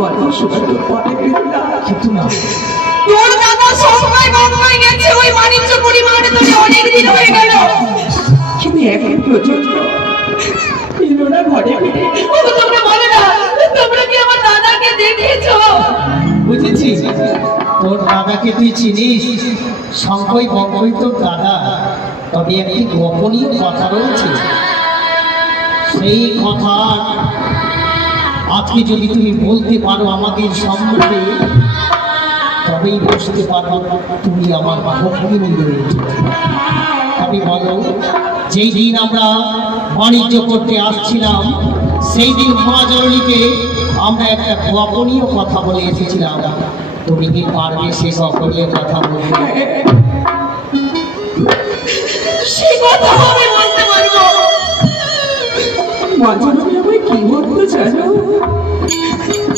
গল্প শোনার পরে কিন্তু না তোর দাদা সবাই বাংলায় গেছে ওই বাণিজ্য পরিমাণে তোকে অনেক দিন হয়ে গেল, কিন্তু এখন পর্যন্ত এলো না ঘরে ফিরে। তোমরা বলো না তোমরা কি আমার দাদাকে দেখেছো? বুঝেছি, তোর দাদাকে তুই চিনিস, শঙ্কই বঙ্কই তোর দাদা। তবে একটি গোপনীয় কথা রয়েছে, সেই কথা আজকে যদি তুমি বলতে পারো আমাদের সম্মুখে, তবেই বুঝতে পারবো তুমি আমার ভগ্নী রয়েছে। তবে বলো, যেই দিন আমরা বাণিজ্য করতে আসছিলাম সেই দিন মহাজননীকে আমরা একটা গোপনীয় কথা বলে এসেছিলাম। তুমি কি পারবে সেই গোপনীয় কথা বলতে? সেই কথা আমি বলতে পারবো। মাঝে মাঝে আমায় কি বলতে জানো?